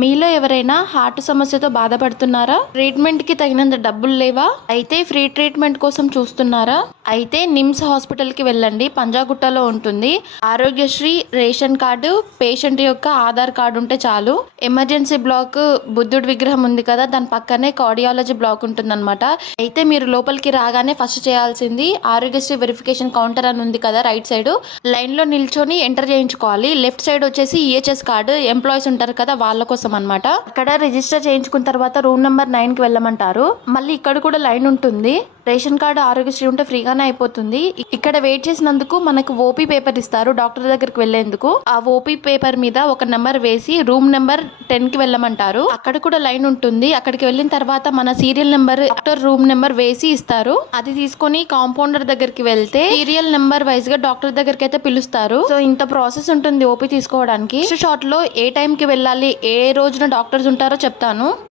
మీలో ఎవరైనా హార్ట్ సమస్యతో బాధపడుతున్నారా? ట్రీట్మెంట్ కి తగినంత డబ్బులు లేవా? అయితే ఫ్రీ ట్రీట్మెంట్ కోసం చూస్తున్నారా? అయితే నిమ్స్ హాస్పిటల్ కి వెళ్ళండి. పంజాగుట్టలో ఉంటుంది. ఆరోగ్యశ్రీ రేషన్ కార్డు, పేషెంట్ యొక్క ఆధార్ కార్డు ఉంటే చాలు. ఎమర్జెన్సీ బ్లాక్ బుద్ధుడి విగ్రహం ఉంది కదా, దాని పక్కనే కార్డియాలజీ బ్లాక్ ఉంటుందన్నమాట. అయితే మీరు లోపలికి రాగానే ఫస్ట్ చేయాల్సింది ఆరోగ్యశ్రీ వెరిఫికేషన్ కౌంటర్ అని ఉంది కదా, రైట్ సైడ్ లైన్ లో నిల్చొని ఎంటర్ చేయించుకోవాలి. లెఫ్ట్ సైడ్ వచ్చేసి ఈహెచ్ఎస్ కార్డు, ఎంప్లాయీస్ ఉంటారు కదా వాళ్ళ కోసం అన్నమాట. అక్కడ రిజిస్టర్ చేయించుకున్న తర్వాత రూమ్ నెంబర్ 9 కి వెళ్ళమంటారు. మళ్ళీ ఇక్కడ కూడా లైన్ ఉంటుంది. రేషన్ కార్డు ఆరోగ్యశ్రీ ఉంటే ఫ్రీగానే అయిపోతుంది. ఇక్కడ వెయిట్ చేసినందుకు మనకు ఓపీ పేపర్ ఇస్తారు డాక్టర్ దగ్గరికి వెళ్లేందుకు. ఆ ఓపీ పేపర్ మీద ఒక నెంబర్ వేసి రూమ్ నెంబర్ 10 కి వెళ్ళమంటారు. అక్కడ కూడా లైన్ ఉంటుంది. అక్కడికి వెళ్ళిన తర్వాత మన serial number, doctor room number వేసి ఇస్తారు. అది తీసుకొని కాంపౌండర్ దగ్గరికి వెళ్తే సీరియల్ నెంబర్ వైజ్ గా డాక్టర్ దగ్గరికి అయితే పిలుస్తారు. సో ఇంత ప్రాసెస్ ఉంటుంది ఓపీ తీసుకోవడానికి. షార్ట్ లో ఏ టైం కి వెళ్ళాలి, ఏ రోజున డాక్టర్స్ ఉంటారో చెప్తాను.